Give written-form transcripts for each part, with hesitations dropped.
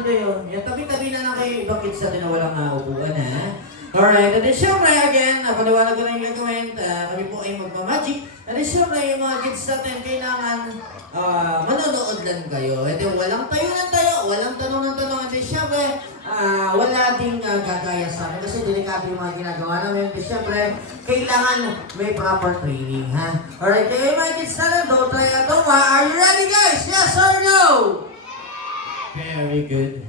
Yun, yung tabi-tabi na lang kayo ibang kids natin na walang upuan, ha? Alright, and then syempre, again, paliwanag ko na yung comment, kami po ay magmamagic. And then syempre, yung mga kids natin, kailangan manonood lang kayo. And then walang tayo ng tayo, walang tanong ng tanong. And then syempre, wala ding gagaya sa amin kasi delikado yung mga ginagawa namin. And then syempre, kailangan may proper training, ha? Alright, kaya yung mga kids natin, don't try at home, ha? Are you ready, guys? Yes or no? Very good.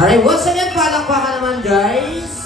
Alright, once again, palakpakan naman, guys.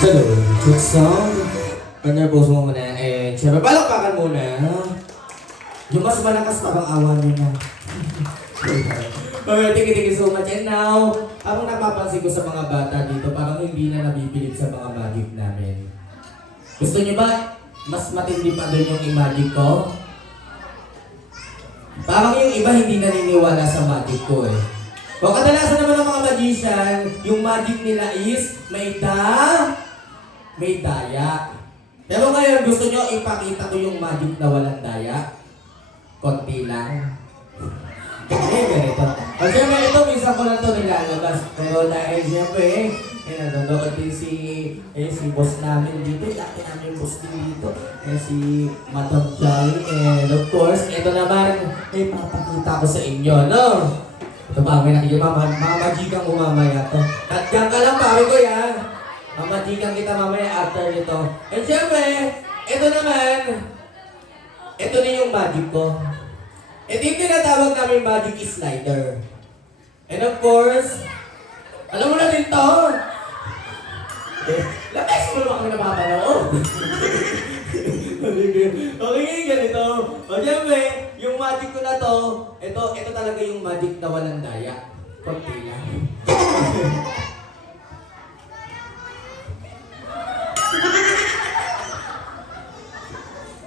Hello, good sound. Panervous mo muna. Siyempre, palakpakan muna. Yung mas malakas parang awan nyo na. Okay, thank you so much. And now, ang napapansin ko sa mga bata dito, parang hindi na nabibilib sa mga magic namin. Gusto nyo ba mas matindi pa doon yung magic ko? Parang yung iba hindi naniniwala sa magic ko eh. O kadalasan naman ng mga magician, yung magic nila is may daya. Pero ngayon gusto nyo ipakita ko yung magic na walang daya? Konti lang. Ganito. O siyempre ito, minsan ko lang ito nilalabas. Pero dahil siyempre, nanonood din si boss namin dito. Dati namin boss din dito. Si Madam Jolly. And of course, ito naman, papakita ko sa inyo, no? Ito pa, may nakikita, mamajikan ko mamaya to. At dyan ka lang, pare ko yan. Mamajikan kita mamaya after nito. And siyempre, ito naman, ito na yung magic ko. Ito yung tinatawag namin magic slider. And of course, alam mo na din to. Lakas mo naman kami napapanood. Okay, ganito. O siyempre, yung magic ko na to, ito talaga yung magic na walang daya. Konti lang.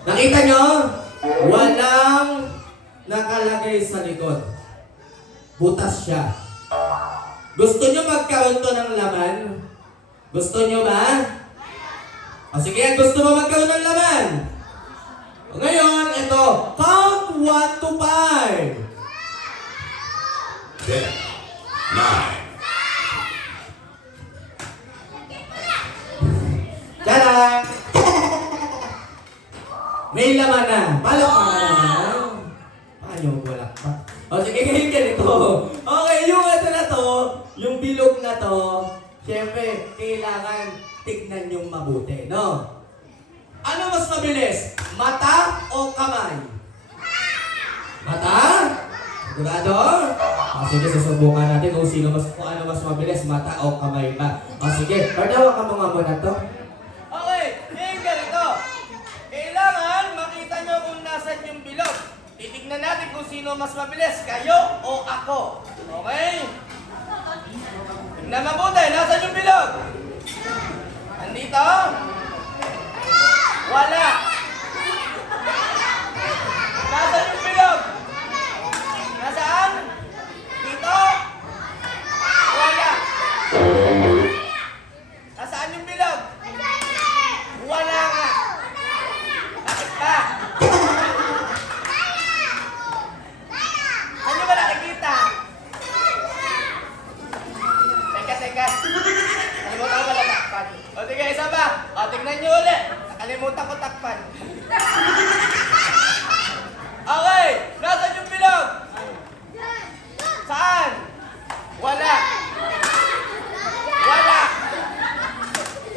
Nakita nyo? Walang nakalagay sa likod. Butas siya. Gusto nyo magkaroon to ng laman? Gusto nyo ba? O sige, gusto mo magkaroon ng laman? O ngayon, ito. Count 1 to 5. 10, 9. Tada! May laman na. Palakpakan na naman. Paano wala pa? O sige, ngayon ganito. Okay, yung ito na to, yung bilog na to, syempre, kailangan tignan yung mabuti, no? Ano mas mabilis? Mata o kamay? Mata? Sigurado? O sige, susubukan natin kung ano mas mabilis, mata o kamay ba? O sige, padawa ka mga muna to. Okay, ngayon ganito. Kailangan makita nyo kung nasan yung bilog. Titignan natin kung sino mas mabilis, kayo o ako. Okay? Tignan mabuti, nasan yung bilog? Andito? Wala. Nasaan yung bilog? Nasaan? Dito? Wala. Nasaan yung bilog? Wala nga. Bakit ba? Saan nyo ba nakikita? Teka. Nakalimutan ko pala takpan. O sige, isa ba? O tignan nyo ulit. Nakalimutan ko takpan. Okay, nasaan yung bilog? Saan? Wala. Wala.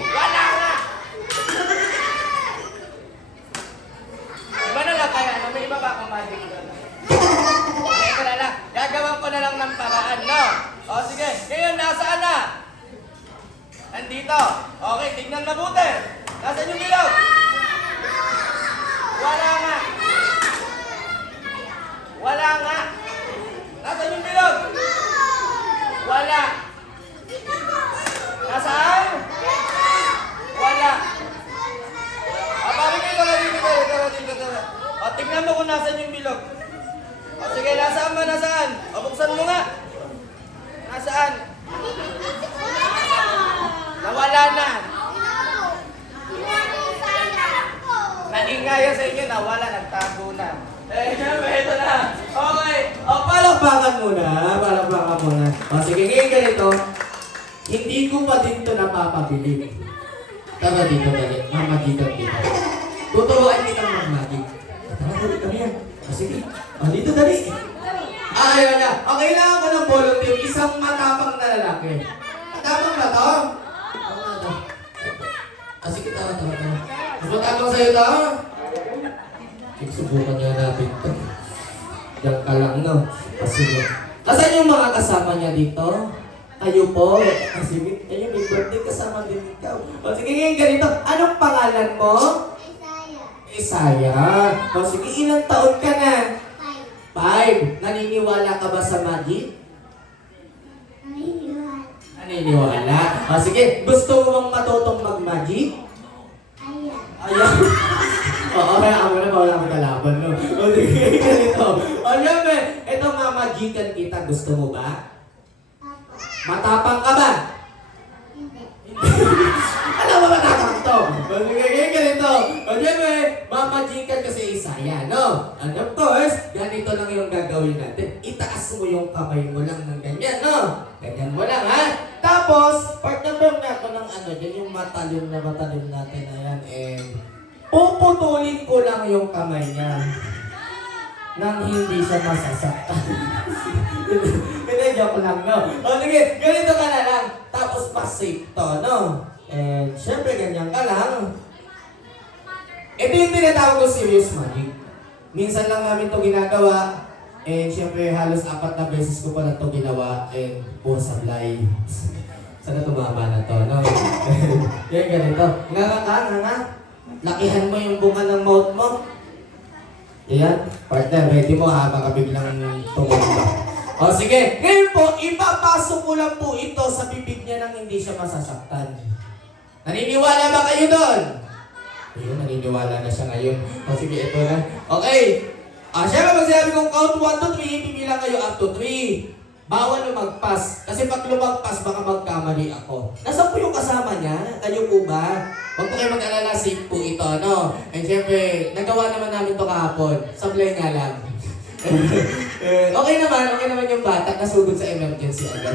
Wala nga. Iba na lang kaya, no? May iba ba akong magic doon? Ito na lang. Gagawan ko na lang ng paraan, no? O sige, ngayon nasaan na? Nandito. Okay, tignan mabuti. Nasaan yung bilog? Wala nga. Wala nga. Nasaan yung bilog? Wala. Nasaan? Wala. Parang kayo dito. O, tignan mo kung nasaan yung bilog. O, sige, nasaan ba? Nasaan? O, buksan mo nga. Nasaan? Nawala na. Naingaya sa inyo, nawala, nagtago na. Ito na. Okay. O, palakpakan muna. O, sige, ngayon ganito. Hindi ko pa din ito napapabili. Tara dito, dali. Mamagitan dito. Tuturuan kitang mamagig. Tara, dali kami yan. O, sige. O, dito, dali. Ayaw na. O, kailangan ko ng volunteer. Isang matapang na lalaki. Matapang na to? Sige, tara. Mas matapang sa'yo to? Subukan niya natin ito. Diyan ka lang, no? Kasi, asan yung mga kasama niya dito? Kayo po. Sige, ayun, may birthday kasama din ikaw. O sige, ngayon ganito. Anong pangalan mo? Isaya. O sige, ilang taon ka na? 5. Naniniwala ka ba sa magic? Naniniwala. O sige, gusto mo bang matutong mag-magic? Ayan. Oo, kaya ako na wala akong kalaban, no? O sige, ganito. O syempre, ito mamagikan kita. Gusto mo ba? Matapang ka ba? Alam mo matapang to? O sige, ganito. O syempre, mamagikan kasi Isaya, no? And of course, ganito lang yung gagawin natin. Itaas mo yung kamay mo lang ng ganyan, no? Ganyan mo lang, ha? Tapos, part-number na ako ng ano, dyan yung matalim natin, ayan, and puputulin ko lang yung kamay niya nang hindi siya masasaktan. Pinadya ko lang, no? O sige, ganito ka na lang. Tapos pa-safe to, no? And syempre, ganyan ka lang. Ito yung tinatawag ko serious magic. Minsan lang namin to ginagawa. And syempre, halos 4 na beses ko pa na to ginawa. And puro sablay. Sana tumama na to, no? Yan, ganito. Nga. Lakihan mo yung bunga ng mouth mo. Ayan. Partner, ready mo ha? Baka biglang tumulong. O sige, ngayon po, ipapasok ko lang po ito sa bibig niya nang hindi siya masasaktan. Naniniwala ba kayo doon? Ayun, naniniwala na siya ngayon. O sige, ito na. Okay. Siyempre, pag sinabi kong count 1 to 3, pipila kayo up to 3. Bawal lumagpas. Kasi pag lumagpas, baka magkamali ako. Nasaan po yung kasama niya? Kayo po ba? Huwag po kayo mag-alala, safe po ito, no? And syempre, nagawa naman namin ito kahapon. Sablay nga lang. Okay naman yung bata. Nasugod sa emergency agad.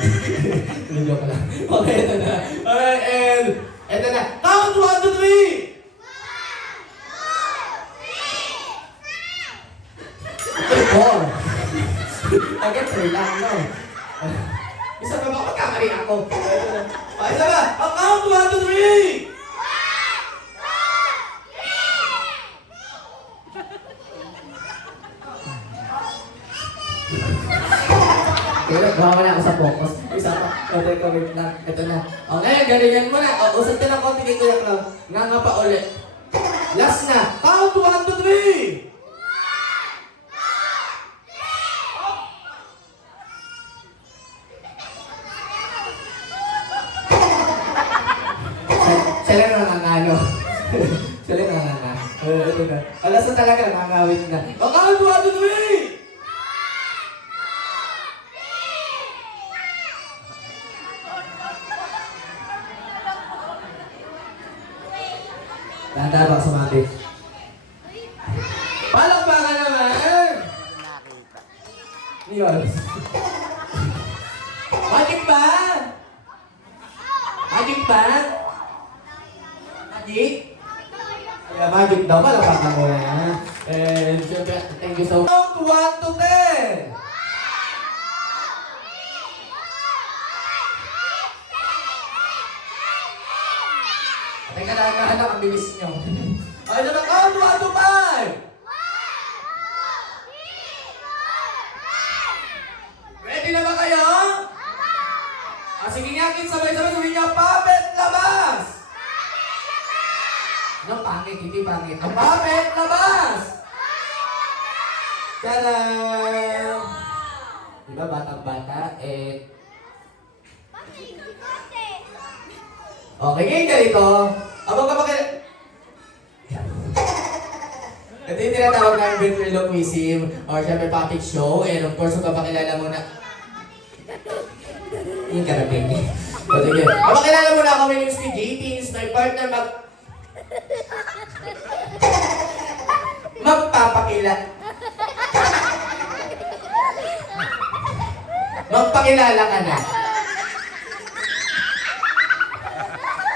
Joke lang. Okay, ito na. Okay, and ito na. Count 1 to 3! 4. Agad 3 lang, no? Isa pa ba? Magkamali ako. Isa ba? Ang count 1 to 3! Kaya gawa na ako sa focus. Isa pa. Correct lang. Ito na. Okay, galingan mo na. Usap ka ng konti kay Kuya Cloud. Nga pa ulit. Last na. Count 1 to 3! Siya lang nangangalo. Siya lang nangangalo. Ito na. Alas na talaga, nangangawin na. O, count 1 to 3! Tanda ba sumabit? Palakpakan naman! Yun. Magic ba? Magic ba? Magic? Kaya magic daw, palakpakan mo na. And syempre, thank you so much. Count 1 to 10! Teka na, ang bilis nyo. Okay naman, count 1 to 5! Ready na ba kayo? Sige nga, kids, sabay-sabay sabihin niyo, puppet labas! Ano, pangit, hindi pangit. Ang puppet labas! Tadam! Diba, batang-bata, Okay, ngayon ganito. Abang kapag... Ito yung tinatawag namin ventriloquism or syempre puppet show. And of course, magpapakilala muna. Yung karapin. O sige. Magpapakilala muna ako. My name is JP. Is my partner Magpakilala ka na.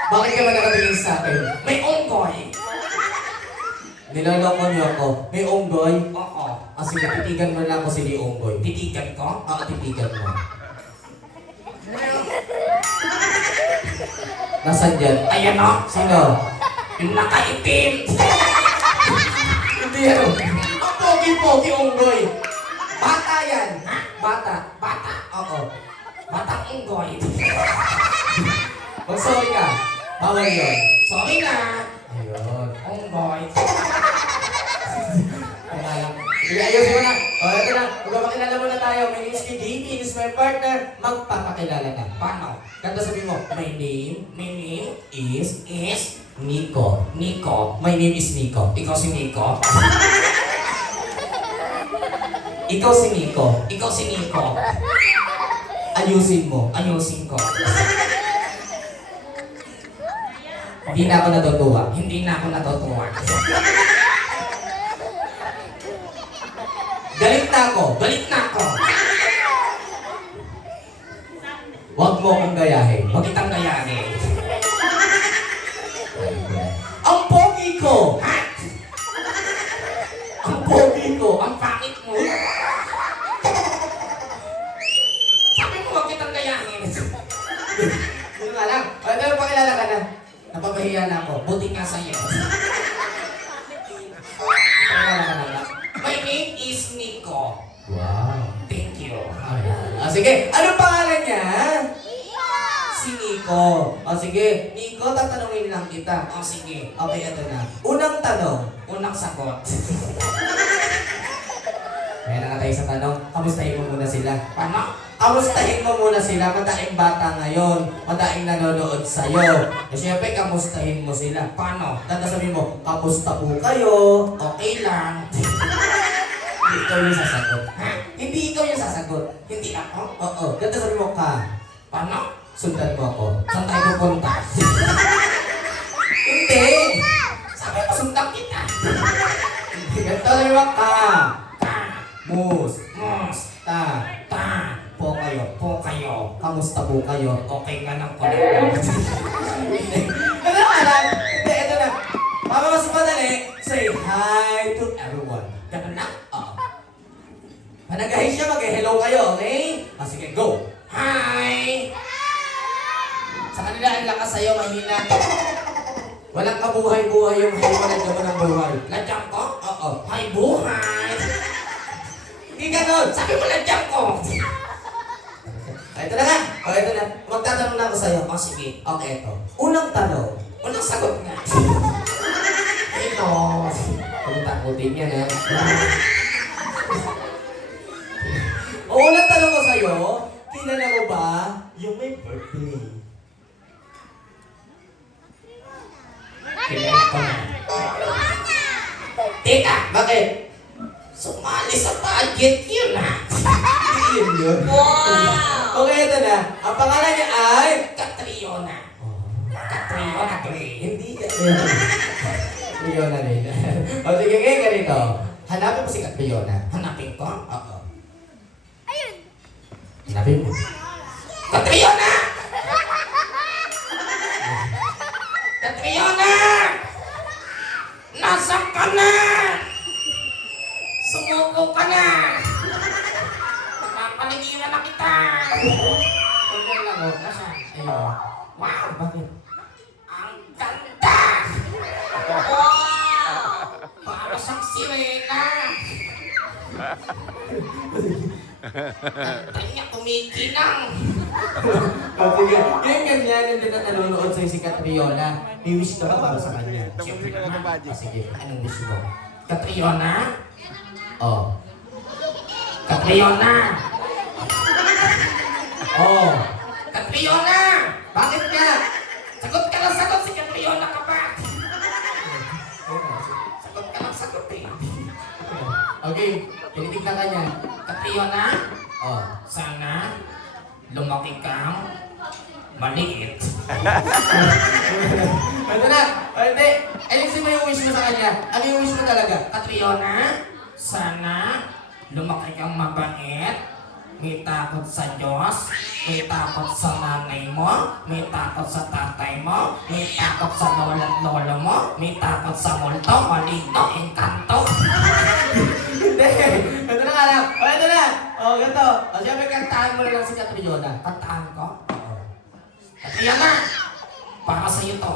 Bakit ka ba nakatingin sa akin? May unggoy! Niloloko niyo ako. May unggoy? Oo. Sige, titigan mo lang ako si unggoy. Titigan ko? Oo, titigan mo. Nasaan dyan? Ayan o! Sino? Yung nakaitim! Hindi yan o. Ang pogi-pogi unggoy. Bata yan. Bata. Oo. Batang unggoy. Mag-sorry ka. Bawal yun. Sorry na. Ayun. Oh boy. Kaya lang. Sige, ayusin mo na. O, ito na. Magpapakilala muna tayo. My name is JP. This is my partner. Magpapakilala na. Paano? Kanta sabihin mo, My name is is Nico. Nico. My name is Nico. Ikaw si Nico. Ikaw si Nico. Ikaw si Nico. Ayusin mo. Ayusin ko. Hindi na ako natutuwa. Hindi na ako natutuwa. Galit na ako. Galit na ako. Huwag mo akong gayahin. Huwag kitang gayahin. Ang pogi ko! Ha? Ang pogi ko! Ang pangit mo. Sabi mo huwag kitang gayahin. Yun nga lang. Pero pakilala ka na. Napapahiya na ako. Buti nga sa'yo. Pakilala ka na. My name is Nico. Wow. Thank you. Sige. Anong pangalan niya? Si Nico. Sige. Nico, tatanungin lang kita. O sige. Okay, ito na. Unang tanong. Unang sagot. May na tayo sa tanong. Kamustahin mo muna sila. Paano? Kamustahin mo muna sila. Madaing bata ngayon. Madaing nanonood sa'yo. Siyempre, kamustahin mo sila. Paano? Tatasabihin mo, kamusta po kayo? Okay lang. Hindi ikaw yung sasagot. Ha? Hindi ikaw yung sasagot. Hindi ako? Oo. Ganda sabi mo ka. Paano? Sundan mo ako. Saan tayo pupunta? Hindi. Sabi mo sundan kita. Ganda sabi mo ka. Ta. Mus. Mos. Ta. Ta. Po kayo. Po kayo. Kamusta po kayo? Okay nga ng kulit. Ano ka lang? Hindi, ito na. Para mas madali, say hi to everyone. Ganun na? Oo. Panagahin siya, mag-hello kayo, okay? Sige, go. Hi! Sa kanila, ang lakas sa'yo, mahina. Walang kabuhay-buhay yung hiwanag mo ng buhay. Ladyang ko? Oo. Hi, buhay! Hindi ganun. Sabi mo ladyang ko! Ito na nga. O, ito na. Magtatanong na ako sa'yo. O sige. Okay, ito. Unang tanong. Unang sagot nga. Ito. Kung takutin yan, eh. O, unang tanong ko sa'yo, kilala mo ba yung may birthday? Kilala ko na. Teka! Bakit? Sumali sa budget yun ha! Hindi yun yun. Wow! Okay, ito na. Ang pangalan niya ay... Katriona. Katriona Gray. Hindi ka. Fiona rin. O sige, ngayon ganito. Hanapin mo si Fiona. Hanapin ko? Oo. Hanapin mo. Katriona! Katriona! Nasaan ka na? Sumuko ka na! Napaligiran na kita! Tingnan lang o. Nasaan? Ayun. Wow! Bakit? Ang ganda! Wow! Para siyang sirena! Kanta niya kumikinang! O sige, ngayon ganyan. Hindi na nanonood sa'yo si Catriona. May wish ka ba para sa kanya? Siyempre naman. O sige, anong wish mo? Katriona? Oh. Katriona! Oh. Katriona! Bakit nga? Sagot ka lang sagot si Katriona ka pa! Sagot ka lang sagot eh! Okay, tinitignan ka niya. Katriona, Oh. sana lumaki kang maliit. Ano na? O hindi. Ayusin mo yung wish mo sa kanya. Ano yung wish mo talaga? Katriona, sana lumaki kang mabait, may takot sa Diyos, may takot sa nanay mo, may takot sa tatay mo, may takot sa lola at lolo mo, may takot sa multo, malito, engkanto. Hindi. Ito na nga lang. O ito na. O ganito. O siyempre kantahan mo na lang si Catriona. Kantahan ko? Oo. Katriona, para sa'yo to,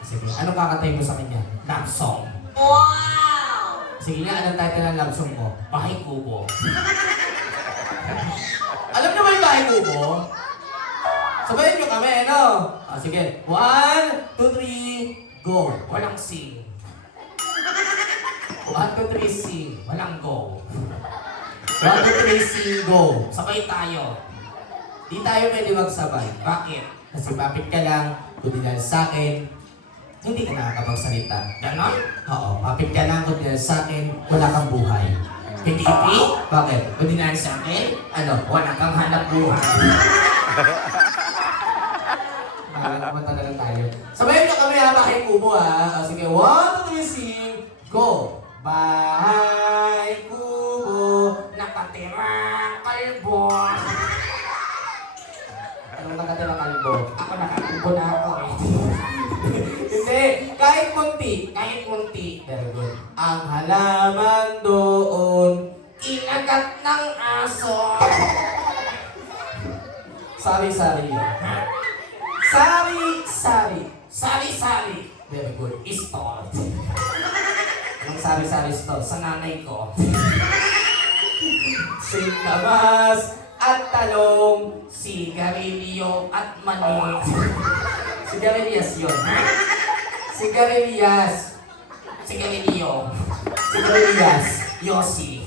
Sige. Anong kakantay mo sa kanya? love song. Sige nga, anong title ng love song mo? Bahay Kubo. Alam niyo ba yung bahay kubo? Sabayin niyo kami, ano? Sige. 1, 2, 3, go. Walang sing. 1, 2, 3, sing. Walang go. 1, 2, 3, sing, go. Sabay tayo. Di tayo pwede magsabay. Bakit? Kasi papit ka lang, kundi dahil sa akin, hindi ka nakakapagsalita. Ganon? Oo, papit ka lang, kundi dahil sa akin, wala kang buhay. Hindi. Bakit? Kundi na sa akin, Ano? wala kang hanap buhay. Mata na lang tayo. Sabayan nyo kami ha, bakit kubo ha. Sige, 1, 2, 3, sing, go! Bahay kubo. Nakatirang kalbo. Anong nakatira kalbo? Ako nakakalbo na ako eh. Hindi, kahit munti. Kahit munti. Very good. Ang halaman doon. Inagat ng aso. Sari-sari. Ha? Sari-sari. Sari-sari. Very good. Istol. Anong sari-sari store? Sa nanay ko. Singkamas at talong. Sigarilyo at mani. Sigarilyas yun. Sigarilyas. Sigarilyo. Sigarilyas. Yossi.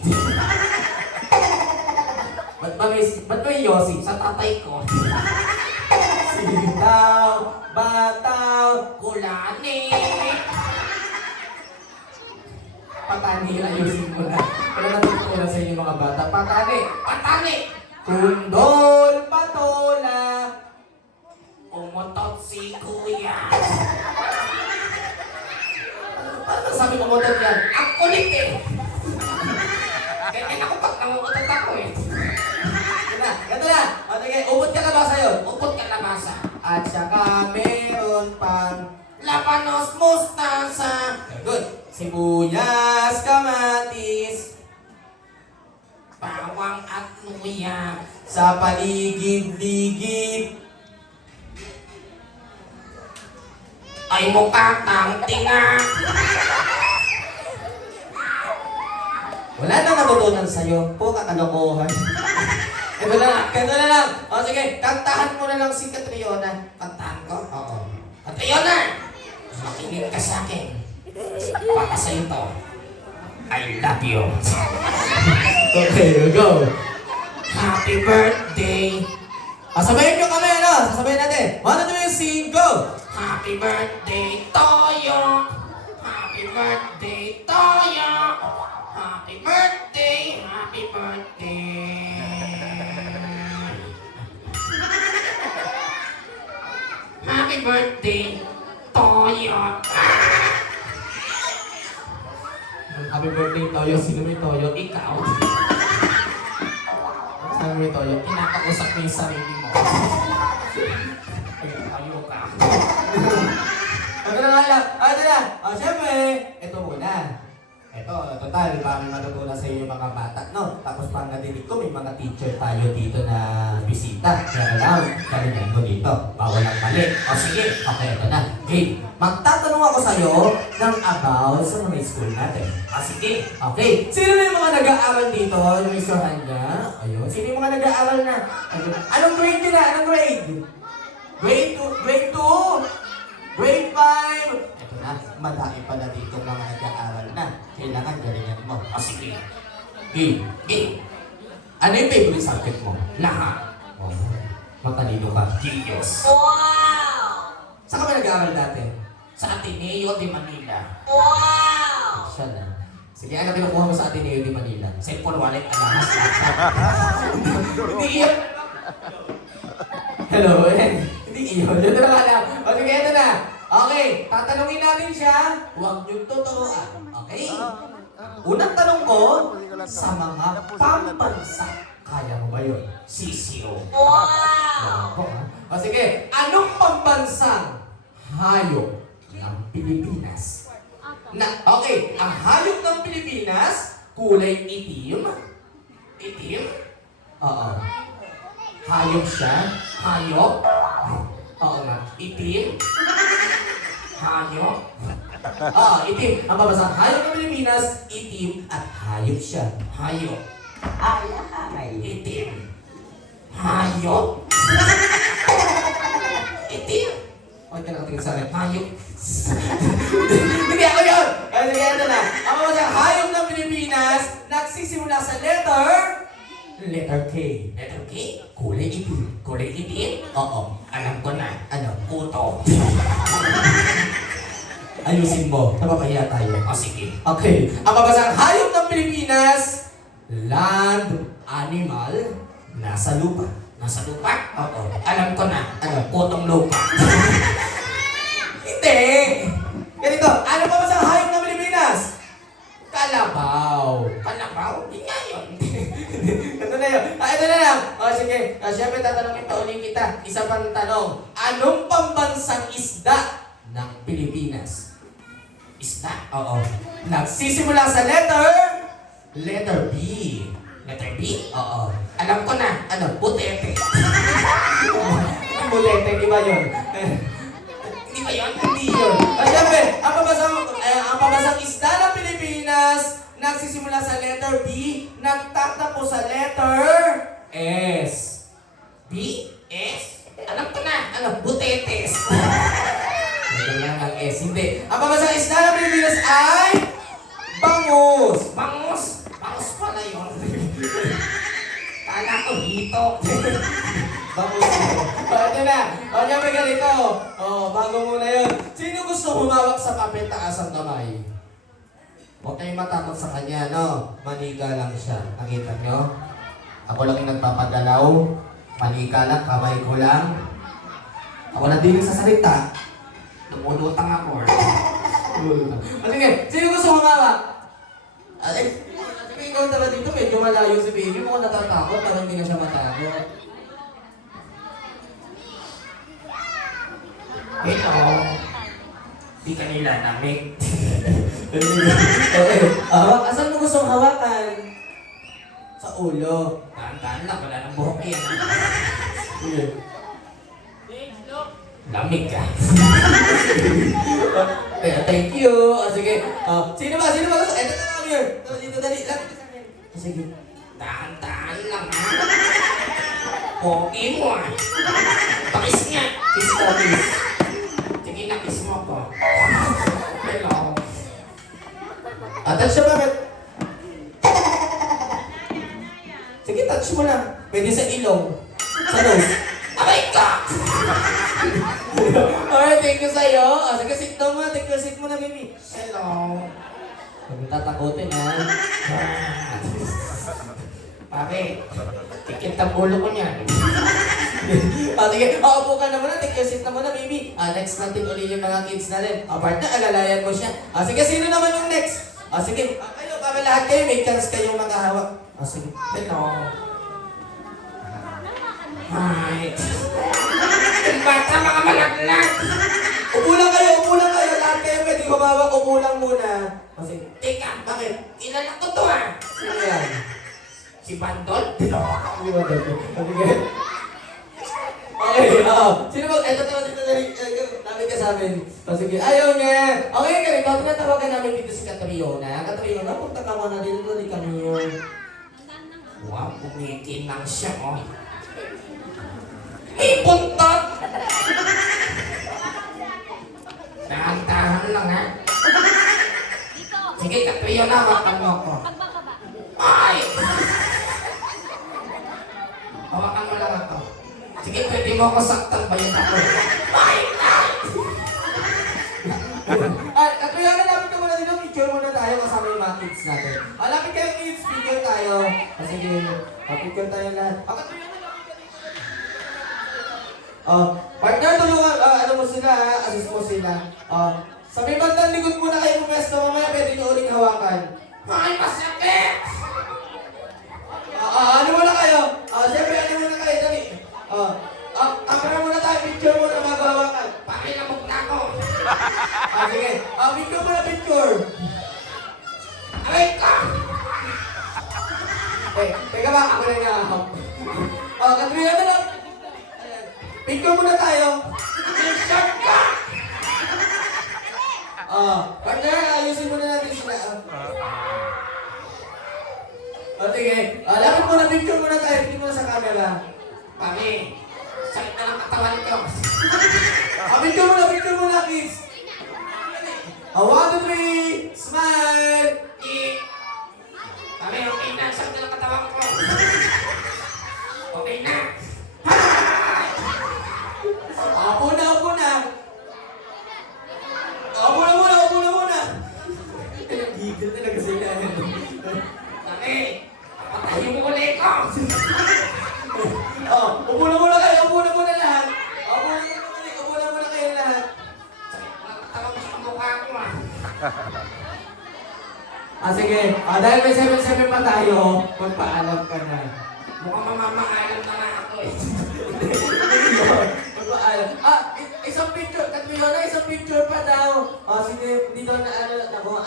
Ba't ba may Yossi? Sa tatay ko. Sitaw, bataw, Kulani. patani, ayusin mo na. Wala natutulong sa inyo mga bata. Patani, Patani. kundol, patola. Umutot si kuya. Paano sabi ko mo yan? Ang kulit eh. Ganyan ako pag nangungutot ako eh. Ganto na. O sige, ubod ka na ba sa'yo? Upot ka labasa. At saka meron pang Labanos mustasa. good. Sibuyas, kamatis, Bawang at luya. sa paligid-ligid. Ay mukha kang tinga. Wala na natutunan sa'yo. Puro kalokohan. Ito na lang. Ganito na lang. O sige, kantahan mo na lang si Catriona. Kantahan ko. Oo. At ayun na. Makinig ka sa akin. Para sa'yo to. I love you. Okay, go. Happy birthday. Sabayin nyo kami, ano? Sasabayin natin. 1, 2, 3, sing, go! Happy birthday, Toyo. Happy birthday, Toyo. Happy birthday, happy birthday. Happy birthday, Toyo. Happy birthday, Toyo. Sino may Toyo? Ikaw, Sino may Toyo? kinakausap mo yung sarili mo. Tayo ka. Ano na nga lang? Ano na? Siyempre, ito muna. Ito, total, parang matutunan sa iyo yung mga bata, no? Tapos parang nadinig ko, may mga teacher tayo dito na bisita. Kaya lang, galingan mo dito. Bawal ang mali. O sige, okay, ito na. Okay, magtatanong ako sa'yo ng about sa mga school natin. Sige. Okay, sino na yung mga nag-aaral dito? Yung Mr. Handa? Ayun, sino yung mga nag-aaral na? Ayun. Anong grade nila? Anong grade? Grade 2? Grade 2? Grade 5? Ito na, madami pala dito mga nag-aaral na. Kailangan galingan mo. Sige. Game. Game. Ano yung favorite subject mo? Lahat. Oh, matalino ka. Genius. Saan ka ba nag-aaral dati? Sa Ateneo de Manila. Siya na. Sige, ano kinukuha mo sa Ateneo de Manila? Cellphone wallet, alahas, laptop. Hindi iyon. Hello, hindi iyon. Yun na nga lang. O sige, ito na. Okay, tatanungin natin siya. Huwag niyong tuturuan. Okay? Unang tanong ko, sa mga pambansa, kaya mo ba yun? Sisiyo. Wow! O sige, anong pambansang hayop ng Pilipinas? Okay, ang hayop ng Pilipinas, kulay itim. Itim. Oo. Hayop siya. Hayop. Oo nga. Itim. Hayop. Itim. Ang pambansang hayop ng Pilipinas, itim at hayop siya. Hayop. Itim. Hayop. Itim. Bakit ka nakatingin sa akin? Hayop. Hindi ako yun! Ay, sige, ito na. Ang mga hayop ng Pilipinas, nagsisimula sa letter K. Letter K? Kulay itim. Kulay itim? Oo. Alam ko na. Ano? Kuto. Ayusin mo. Napapahiya tayo. O sige. Okay. Ang mabasang hayop ng Pilipinas, land animal, nasa lupa. Nasa lupa? Oo. Alam ko na. Ano? Kutong lupa. Hindi! Ganito, ano pa ba sa hayop ng Pilipinas? Kalabaw. Kalabaw? Hindi nga yun. Ito na yun. Ito na lang. O sige, siyempre tatanungin pa ulit kita. Isa pang tanong. Anong pambansang isda ng Pilipinas? Isda? Oo. Nagsisimula sa letter B. Letter B? Oo. Alam ko na. Ano? Butete. Ang bulete, di ba yun? Hindi ba yun? Hindi yun. Siyempre, ang pabasang isda ng Pilipinas, nagsisimula sa letter B, nagtatapos sa letter S. B? S? Alam ko na. Ano? Butetes. Ito lang ang S. Hindi. Ang pabasang isda ng Pilipinas ay bangus. Bangus. Bangus pala yun. Kala ko hito. Bangus. Ito na. O, siyempre ganito. O, bago muna yun. Sino gusto humawak sa papel taas ang kamay? Huwag kayong matakot sa kanya, no? Manika lang siya. Nakita nyo? Ako lang yung nagpapagalaw. Manika lang, kamay ko lang. Ako lang din sa salita. Lumulutang ako. O sige, sino gusto humawak? Ay, sige, ikaw tala dito. Medyo malayo si baby. Mukhang natatakot. Parang hindi na siya matakot. Hello. Di ka nila namig. Okay. Asan mo gustong hawakan? Sa ulo. Tahan-tahan lang. Wala nang buhok yan. Sige. Lamig ka. Thank you. Sige. Sino ba? Sino ba gusto? Eto na lang yun. Dito, dali. Lapit ka sa akin. Sige. Tahan-tahan lang ha. Pogi mo ah. Pakis nga. Kiss ka, kiss. Sige na, kiss mo ko. Hello. Touch siya bakit? Sige, touch mo lang. Pwede sa ilong. Sa nose. Aray ka! Alright, thank you sa'yo. Sige, sit down mo. Take your seat mo na, baby. Hello. Huwag mong tatakutin, ha? Pare, tikit ang ulo ko niyan. Sige, upo ka na muna. Take your seat na muna, baby. Next natin ulit yung mga kids natin. Partner, alalayan mo siya. Sige, sino naman yung next? Sige, kayo, para lahat kayo, may chance kayong makahawak. Sige. Hello. Hi. Yung bata, mga malaglag. Upo lang kayo. Lahat kayo pwedeng humawak. Upo lang muna. Sige. Teka, Bakit? kilala ko to ah. Sino yan? Si Bandol. Sige. Okay, sino ba? Eto, lapit ka sa amin. Sige, ayaw niya. Okay, ganito. Tinatawagan namin dito si Catriona. Catriona, punta ka muna dito. Dali kami yun. Wow, kumikinang siya oh. May puntot! Tahan-tahan lang ha. Sige, Katriyo na, hawakan mo ako. Ay! Hawakan mo lang ako. Sige, pwede mo ako saktan ba yun ako? Ay! Catriona, lapit ka muna dito. Picture muna tayo kasama yung mga kids natin. Lapit kayo kids, picture tayo. Sige, picture tayo lahat. Catriona, partner, tulungan, ano mo sila, assist mo sila. Sa may bandang likod muna kayo pumesto, mamaya pwede nyo uling hawakan. Ay, masakit! Ano muna kayo? Siyempre, ano muna kayo, dali. Camera muna tayo, picture muna bago hawakan. Pakilamog na ako. Sige, picture muna, picture. Aray ka! Teka ba, ako na yung nakahap. Katrina na lang. Picture muna tayo. T-shirt ka! Partner, ayusin muna natin sila. Sige, lapit muna, picture muna tayo. Picture muna sa camera. Pare, Sakit na ng katawan ko. Picture mo na, kids. 1, 2, 3, smile. Kami, okay na. Sakit na ng katawan ko. Okay na. Upo na. Upo na muna. Nagigil talaga sila. Kami, papatayin mo ulit ko. Upo na muna kayo. Upo na muna lahat. Upo na muna kayo lahat. Sakit na ng katawan ko sa mukha ko ah. Sige. Dahil may 7-7 pa tayo, magpaalam ka na. Mukhang mamamaalam na nga ako eh. Magpaalam. Isang picture. Catriona, isang picture pa daw. Sige. Dito na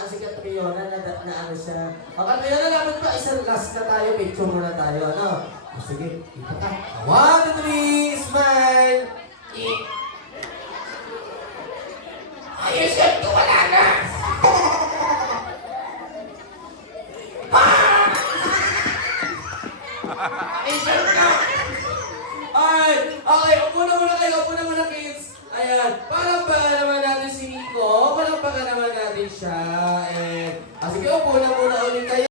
si Catriona na ano siya. Catriona, dapat pa isang last na tayo. Picture muna tayo, ano? Sige. Dito ka. 1, 2, 3, smile. Ayos yan to, wala na. Ayos yan to. Okay, upo na muna kids. Ayan, palakpakan naman natin si Nico. Palakpakan naman natin siya. Sige, upo na muna ulit kayo.